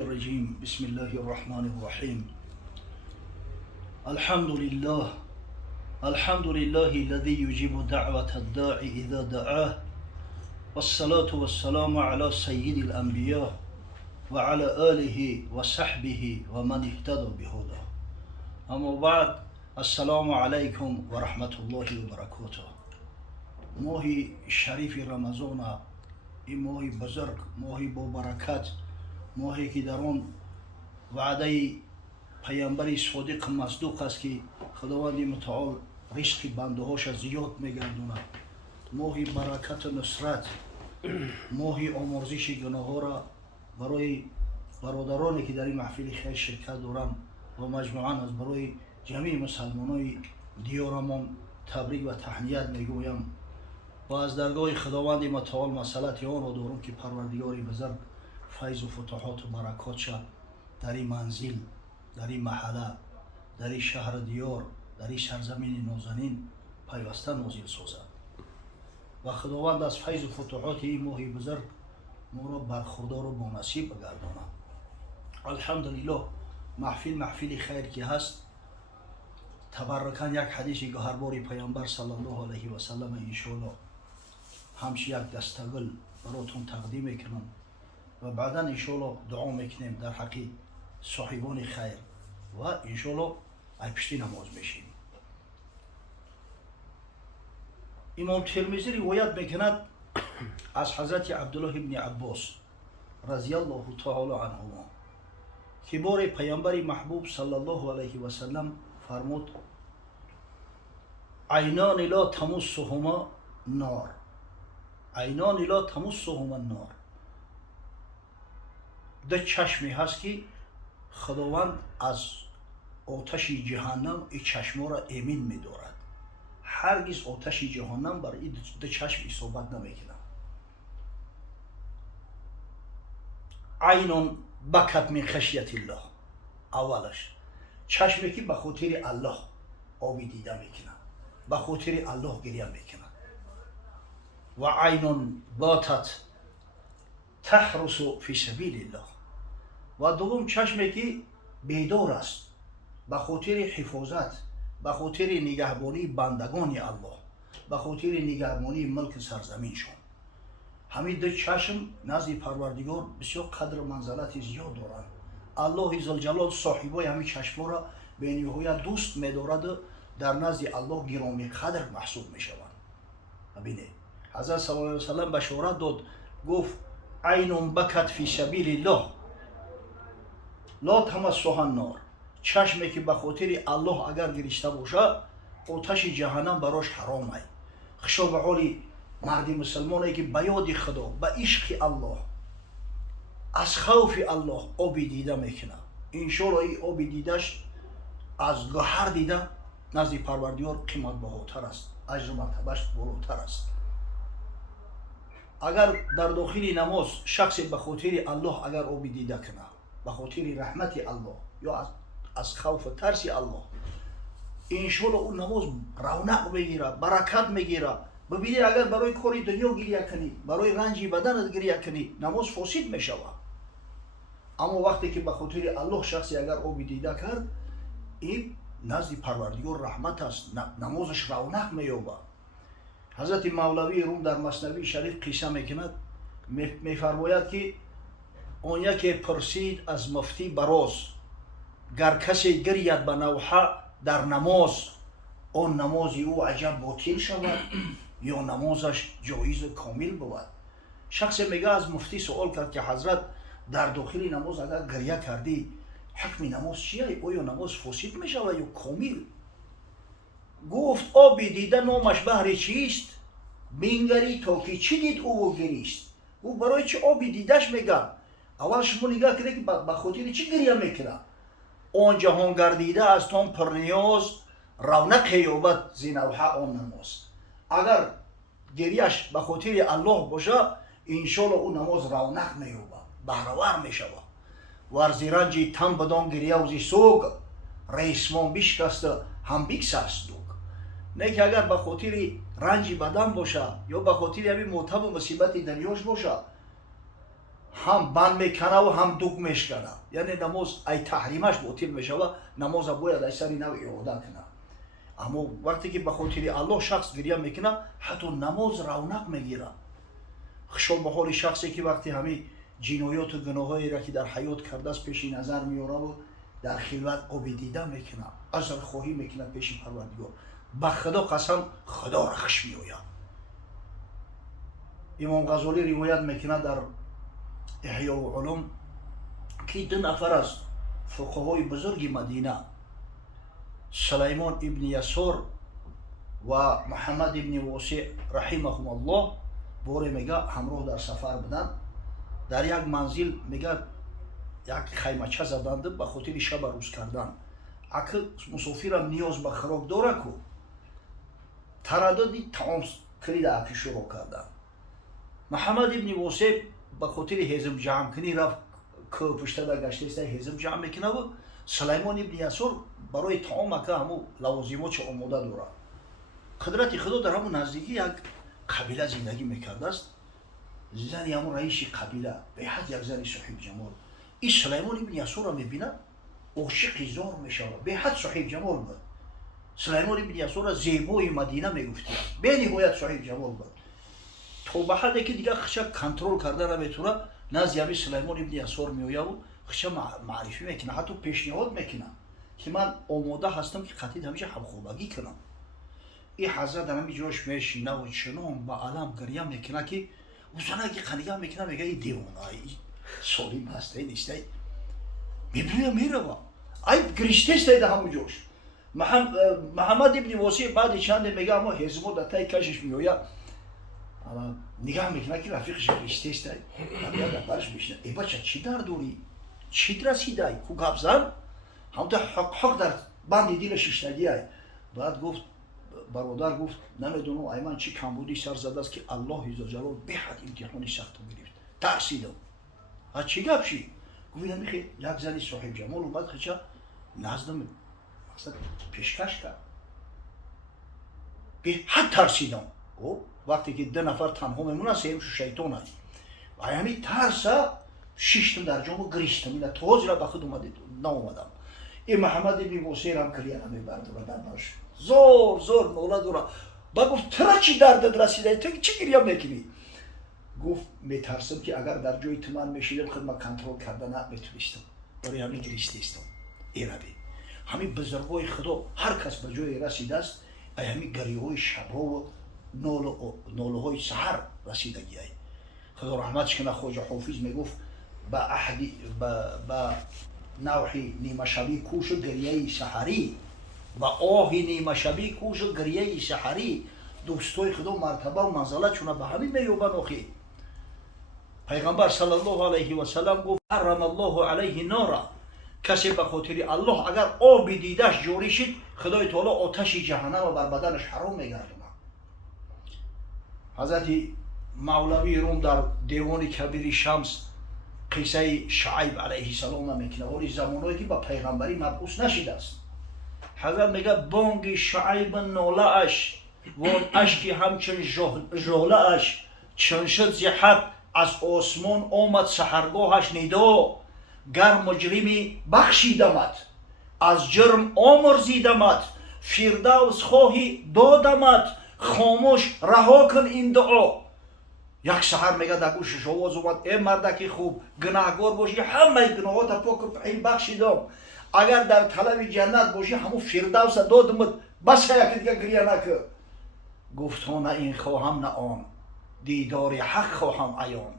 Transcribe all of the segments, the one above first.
الرجيم بسم الله الرحمن الرحيم الحمد لله الحمد لله الذي يجيب دعوة الداعي إذا دعاه والصلاة والسلام على سيد الأنبياء وعلى آله وصحبه ومن اهتدى بهداه أما بعد السلام عليكم ورحمة الله وبركاته. ماهی شریف رمضان، این ماهی بزرگ، ماهی با برکت، ماهی که در آن وعده پیامبر صادق مصدوق است که خداوند متعال رزق بنده هاش زیاد میگرداند. ماهی برکت و نصرت، ماهی آمرزش گناه ها را برای برادرانی که در این محفل خیر شرکت دارند و مجموعاً از برای جمیع مسلمانای دیارمان تبریک و تهنیت میگویم و از درگاه خداوند متعال مسئلت آن را دارم که پروردگاری بزرگ فیض و فتوحات و برکات شد در این منزل، در این محله، در این شهر دیار، در این سرزمین نازنین پیوسته نازل سازد و خداوند از فیض و فتوحات این ماه بزرگ ما را برخوردار و بانصیب بگرداند. الحمدلله محفل خیر که هست، تبرکاً یک حدیثی که هر باری پیامبر صلی الله علیه و سلم انشاءالله همش یک دستگل براتون تقدیم میکنم و بعدا انشاءالله دعا میکنیم در حق صاحبان خیر و انشاءالله ای پشتی نماز میشیم. امام ترمذی روایت میکند از حضرت عبدالله ابن عباس رضی الله تعالی عنهما که بار پیامبر محبوب صلی الله علیه و سلم فرمود: عینان لا تمسهما نار، عینان لا تمسهما نار. دو چشمی هست که خداوند از آتش جهنم این چشما را امین می‌دارد. هرگز آتش جهنم بر این دو چشم اصابت نمی‌کند. عین بکت من خشیت الله، اولش چشمی که به خاطر الله آبی دیده می‌کند، به خاطر الله گریه می‌کند. و عین باتت تحرس فی سبیل الله، و دوم چشمی که بیدار است به خاطر حفاظت، به خاطر نگهبانی بندگان الله، به خاطر نگهبانی ملک سرزمینشون. همین دو چشم نزد پروردگار بسیار قدر و منزلت زیاد دارند. الله ذوالجلال صاحبای همین چشم را به نهایت دوست می‌دارد و در نزد الله گرامی قدر محسوب می‌شوند. ببینید حضرت صلی الله علیه و سلم بشارت داد، گفت: عین بکت فی سبیل الله لا تمسها النار. چشمی که به خاطر الله اگر گریسته باشه آتش جهنم براش حرام است. خشا به حال مرد مسلمانی که به یاد خدا، به عشق الله، از خوف الله آبی دیده میکنه، انشاءالله این آبی دیدش از گوهر دیده نزد پروردگار قیمت بهاتر است، اجر مرتبهش بالاتر است. اگر در داخل نماز شخص به خاطر الله اگر آبی دیده کنه، به خاطر رحمت الله یا از خوف و ترس الله، انشاءالله اون نماز رونق میگیره، برکت میگیره. ببینید اگر برای کاری دنیا گریه کنی، برای رنجی بدنت گریه کنی، نماز فاسد میشود. اما وقتی که به خاطر الله شخصی اگر آبی دیده کرد، این نزد پروردگار رحمت است، نمازش رونق مییابد. حضرت مولوی روم در مثنوی شریف قصه میکند، میفرماید که آن یکی پرسید از مفتی براز، گر کسی گرید به نوحه در نماز، آن نمازی او عجب باطل شود یا نمازش جایز و کامل بود. شخص میگه از مفتی سوال کرد که حضرت در داخل نماز اگر گریه کردی حکم نماز چیه؟ آیا نماز فاسد میشود یا کامل؟ گفت: آبی دیده نامش بهر چیست؟ بینگری تا که چی دید او گریست. او برای چه آبی دیدش میگن؟ اول شما نگاه کنید که به خاطر چی گریه میکنه. آن جهان گردیده از تان پر نیاز، رونق یابد ز نوحه آن نماز. اگر گریهش به خاطر الله باشه، انشاءالله اون نماز رونق مییابد، بهره‌ور میشود. ور ز رنج تن بدان گریه و ز سوگ، ریسمان بشکسته هم بگسست دوگ. نه که اگر به خاطر رنج بدن باشه یا به خاطر همین متعب و مصیبت دنیاش باشه، هم بند میکنه و هم دوگ میشکنه، یعنی نماز ای تحریمش باطل میشوه، نماز باید ای سری نو اعاده کنه. اما وقتی که به خاطر الله شخص گریه میکنه حتی نماز رونق میگیره. خشم به حال شخصی که وقتی همین جنایات و گناهایی را که در حیات کرده است پیش نظر میاره و در خلوت آب دیده میکنه، عذر خواهی میکنه پیش پروردگار، به خدا قسم خدا را خوش میآید. امام غزالی روایت میکنه در احیاء العلوم که دو نفر از فقهای بزرگ مدینه، سلیمان ابن یسار و محمد ابن واسع رحمهم الله، باره میگه همراه در سفر بودن، در یک منزل میگه یک خیمچه زدند به خاطر شب روز کردن. اگه مسافرم نیاز به خوراک داره کو، ترددی تمام کلید اپی شروع کردن. محمد ابن واسع به خاطر هضم جمع کنی رفت که پشت در گشته است هضم جمع میکنه و سلیمان ابن یسار برای طعام که همو لوازمات چه آماده داره. قدرت خدا در همون نزدیکی یک قبیله زندگی میکرده است. زنی همون رئیس قبیله به حد یک زنی صاحب جمال. این سلیمان ابن یسار را میبینه عاشق زار میشود، به حد صاحب جمال بود. سلیمان ابن یسار را زیبای مدینه میگفتی، به نهایت صاحب جمال بود. تو به حدی که دیگه خشک کنترل کرده نمیتونه، نزد همین سلیمان ابن یسار میآید و خشک معرفی میکنه، حتی پیشنهاد میکنه که من آماده هستم که قطعی همیشه همخوابگی کنم. این حضرت در همین جاش میشینه و چنان با علم گریه میکنه که اوزانه اگه قنیگه میکنه میگه این دیوانه، این سالیم هست، این نیست، میبینه میره و این گریشته است در همون جاش. محمد ابن واسع بعد چند میگه اما هزمو در تای کشش میآید، اما نگاه میکنه که رفیقش گریشته است، نمیاد در برش میشنه. ای بچه چی در دوری؟ چی رسیده ای؟ کو گپ زن؟ همونطور حق در بند دیلش اشتگی ای. بعد گفت برادر گفت نمیدونم ایمن چی کمبودی سر زده است که الله عزوجل به حد امتحانی سخت گرفت، ترسیدم. ها چی گپ شی؟ گفت نمیخه یک زنی صاحب جمال اومد خچا نزدم مثلا پیشکش کرد، به حد ترسیدم. او وقتی که دو نفر تنها میمونه سیمش شیطان است و همین ترسا شیشتم در جامو گریشتم، اینا توز را به خود اومدم. این محمد ابن واسع هم کریه نمیبرد و در برش زور مولد را با گفت ترا چی دردت رسیده؟ تو چی گریه میکنی؟ گفت میترسم که اگر در جای تو من میشیدم خود من کنترل کردن نمیتونستم، برای همین گریشته استم. این ربی همین بزرگای خدا هر کس به جای رسیده است، همین گریه های شب و ناله های سحر رسیدگی های خدا رحمتش کنه. خواجه حافظ میگفت با نوحی نیمه شبی کوش و گریه سحری و آهی نیمه شبی کوش و گریه سحری، دوستای خدا مرتبه و منزله چونه به همین میوبن. آخی پیغمبر صلی الله علیه و سلم گفت حرم الله علیه نارا، کسی به خاطر الله اگر آب دیدش جاری شد خدای تعالی آتش جهنم بر بدنش حرام میگردونه. حضرت مولوی روم در دیوان کبیر شمس قصه شعیب علیه السلام میکنه، ولی زمانایی که با پیغمبری مبعوث نشده است. حضرت میگه بانگ شعیب ناله اش و اشکی همچون ژاله اش، چون شد زحت از آسمان آمد سحرگاهش ندا، گر مجرمی بخشیدمت از جرم آمرزیدمت، فردوس خواهی دادمت خاموش رها کن این دعا. یک سحر میگه در گوشش آواز اومد ای مردکی خوب گناهگار باشی همه گناهات پاک این بخشیدم، اگر در طلب جنت باشی همون فردوس دادمت، بس یکی دیگه گریه نکن. گفت نه این خواهم نه آن، دیدار حق خواهم عیان،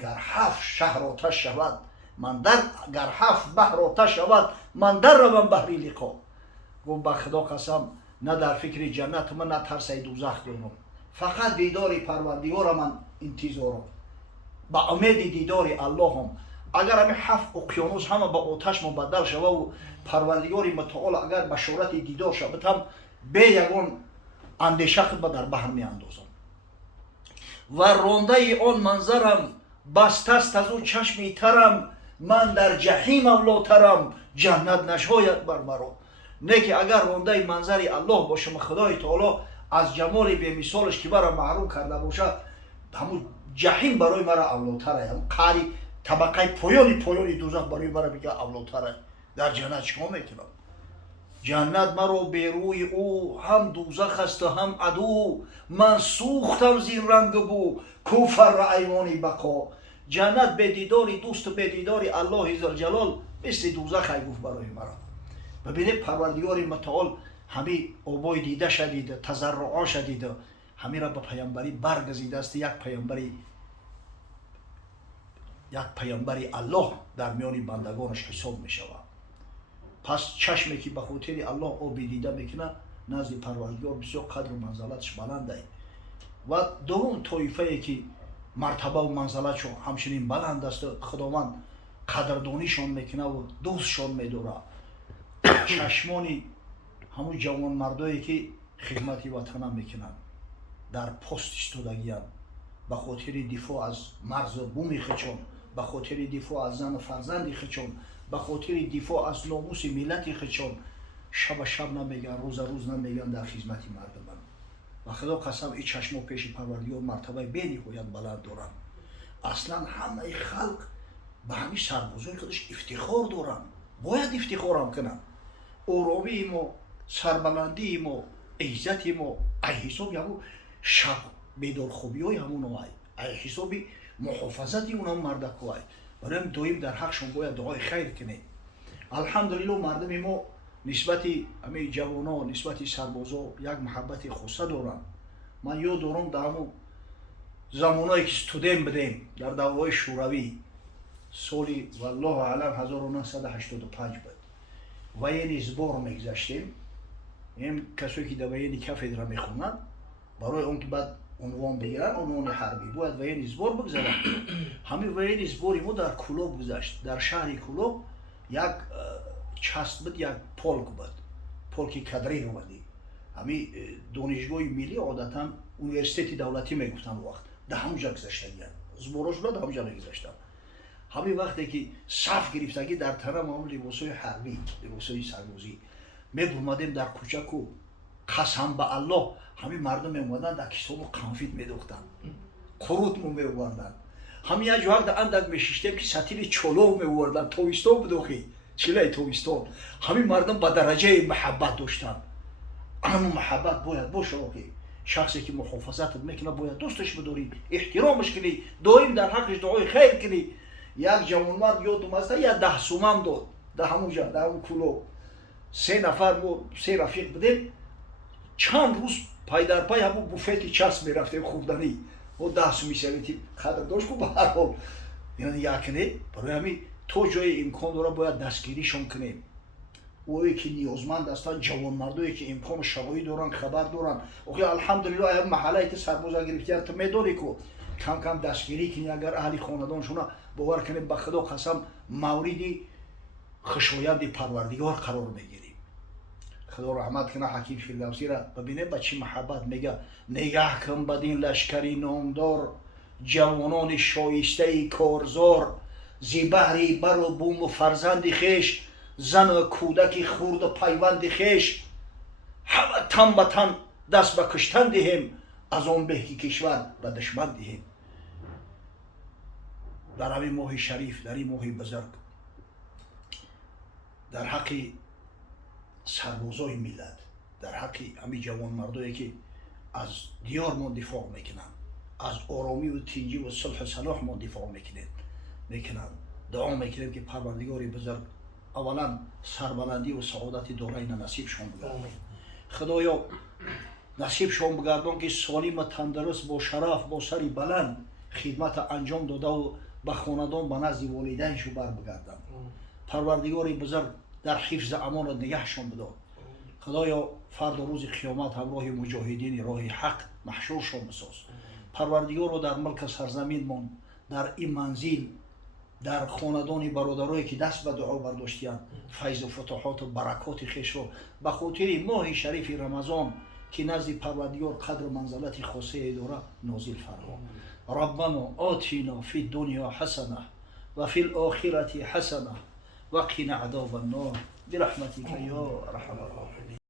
گر هفت شهر آتش شود من در، گر هفت بحر آتش شود من در روم بحری لقا. گفت به خدا قسم نه در فکر جنت من نه ترس دوزخ دارم، فقط دیدار پروردگار من انتظارم، با امید دیدار الله هم. اگر همین هفت اقیانوس همه به آتش مبدل شود و پروردگار متعال اگر بشارت دیدار شود هم به یگان اندیشه خود در بحر می اندازم و رانده آن منظرم بسته است از او چشمی ترم، من در جحیم اولاترم جنت نشاید بر مرا. نه که اگر رانده منظر الله باشم خدای تعالی از جمال به مثالش که برای محروم کرده باشه همون جحیم برای مرا اولاتره، هم قاری طبقه پایانی دوزخ برای مرا میگه اولاتره. در جنت چیکار میکنم؟ جنت مرا به روی او هم دوزخ است و هم عدو. من سوختم زین رنگ بو کوفر را ایوانی بقا. جنت به دیداری دوست و به دیداری الله ذوالجلال مثل دوزخ ای گفت برای مرا. ببینید پروردگار متعال همین اوبای دیده شدید، تضرعا شدید، همین را به پیامبری برگزیده است. یک پیامبری الله در میان بندگانش حساب می شود. پس چشمی که به خاطر الله او دیده میکنه نزد پروردگار بسیار قدر و منزلتش بلنده. و دوم طایفه که مرتبه و منزلتش همچنین بلند است، خداوند قدردانیشان میکنه و دوستشان میداره. چشمانی همون جوان مردایی که خدمت وطن میکنن، در پست ایستادگیان، به خاطر دفاع از مرز و بوم خودشون، به خاطر دفاع از زن و فرزند خودشون، به خاطر دفاع از ناموس ملت خودشون شب نمیگن، روز نمیگن، در خدمت مردمان. و خدا قسم این چشم و پیش پروردگار مرتبه بی‌نهایت بلند دارن. اصلا همه خلق به همین سربازای خودش افتخار دارن، باید افتخار هم کنن. آرامی ما، سربلندی ما، عزت ما ای حساب همون شب بیدار خوبی های همون های ای حسابی محافظتی اونم مردک های. برای هم دویم در حقشون باید دعای خیر کنه. الحمدلله مردم ما نسبت همه جوانا، نسبت سربازا یک محبت خاصه دارن. من یاد دارم در همون زمانایی که استودنت بودیم در دوره‌های شوروی، سالی والله اعلم 1985 بود. وین ازبار میگذاشتیم. این کسایی که در وین کافدرا میخونن برای اون که بعد عنوان بگیرن، عنوان حربی باید وین ازبار بگذارن. همین وین ازباری ما در کلوب گذاشت. در شهر کلوب یک چست بود، یک پولک بود، پولک کادری رو بودی. همین دانشگاه ملی عادتا اونیورسیته دولتی میگفتن وقت در همونجا گذاشتن، زبورش رو در همونجا میگذاشتن. همین وقتی که صف گرفتگی در تنم هم لباسای حربی، لباسای سربازی می‌برمادیم در کوچک و قسم به الله همین مردم میومدن در کیسه و قنفید میدوختن، قروت مو میوردن. همین یک وقت اندک میشیشتیم که سطیل چلو میوردن، تویستون بدوخی چیله تویستون. همین مردم به درجه محبت داشتن. اما محبت باید باشه که شخصی که محافظت میکنه باید دوستش بداری، احترامش کنی، دائم در حقش دعای خیر کنی. یک جوانمرد یادم است 10 سومم داد در همونجا، در همون کلو. 3 نفر ما 3 رفیق بودیم، چند روز پای در پای همون بوفت چسب میرفتیم خوردنی و 10 سومی شویدیم قدر داشت که به هر حال یعنی یکنه. برای همین تو جای امکان داره باید دستگیریشون کنیم. اوی که نیازمند هستن، جوانمردایی که امکان شرایط دارن، خبر دارن. اوکی الحمدلله اگر محله که سربازا گرفتن تو میدونی که کم کم دستگیری کنی. اگر اهل خاندانشون باور کنیم به خدا قسم موردی خوشایند پروردگار قرار میگیریم. خدا رحمت کنه حکیم فردوسی را. ببینید با چی محبت میگه: نگاه کن بدین لشکری نامدار، جوانان شایسته کارزار، زیبهری بر و بوم و فرزند خویش، زن و کودک خورد و پیوند خویش، همه تن به تن دست به کشتن دهیم، از آن به که کشور به دشمن دهیم. در همین ماه شریف، در این ماه بزرگ، در حق سربازای ملت، در حق همین جوان مردایی که از دیار ما دفاع میکنن، از آرامی و تنجی و صلح و صلاح ما دفاع میکنن، دعا میکنیم که پروردگار بزرگ اولا سربلندی و سعادت دارین نصیب شون بگردن. خدایا نصیب شون بگردن که سالم و تندرست با شرف، با سری بلند خدمت انجام داده و به خاندان به نزد والدینشو بر بگردن. پروردگار بزرگ در حفظ امان و نگهشون بده. خدایا فرد روز قیامت همراه مجاهدین راه حق محشورشون بساز. پروردگار رو در ملک سرزمین من، در این منزل، در خاندان برادرایی که دست به دعا برداشتیان، فیض و فتوحات و برکات خویش رو به خاطر ماه شریف رمضان که نزد پروردگار قدر و منزلت خاصه داره نازل فرما. ربنا آتینا فی الدنیا حسنه و فی الاخرة حسنه و قنا عذاب النار برحمتک یا ارحم الراحمین.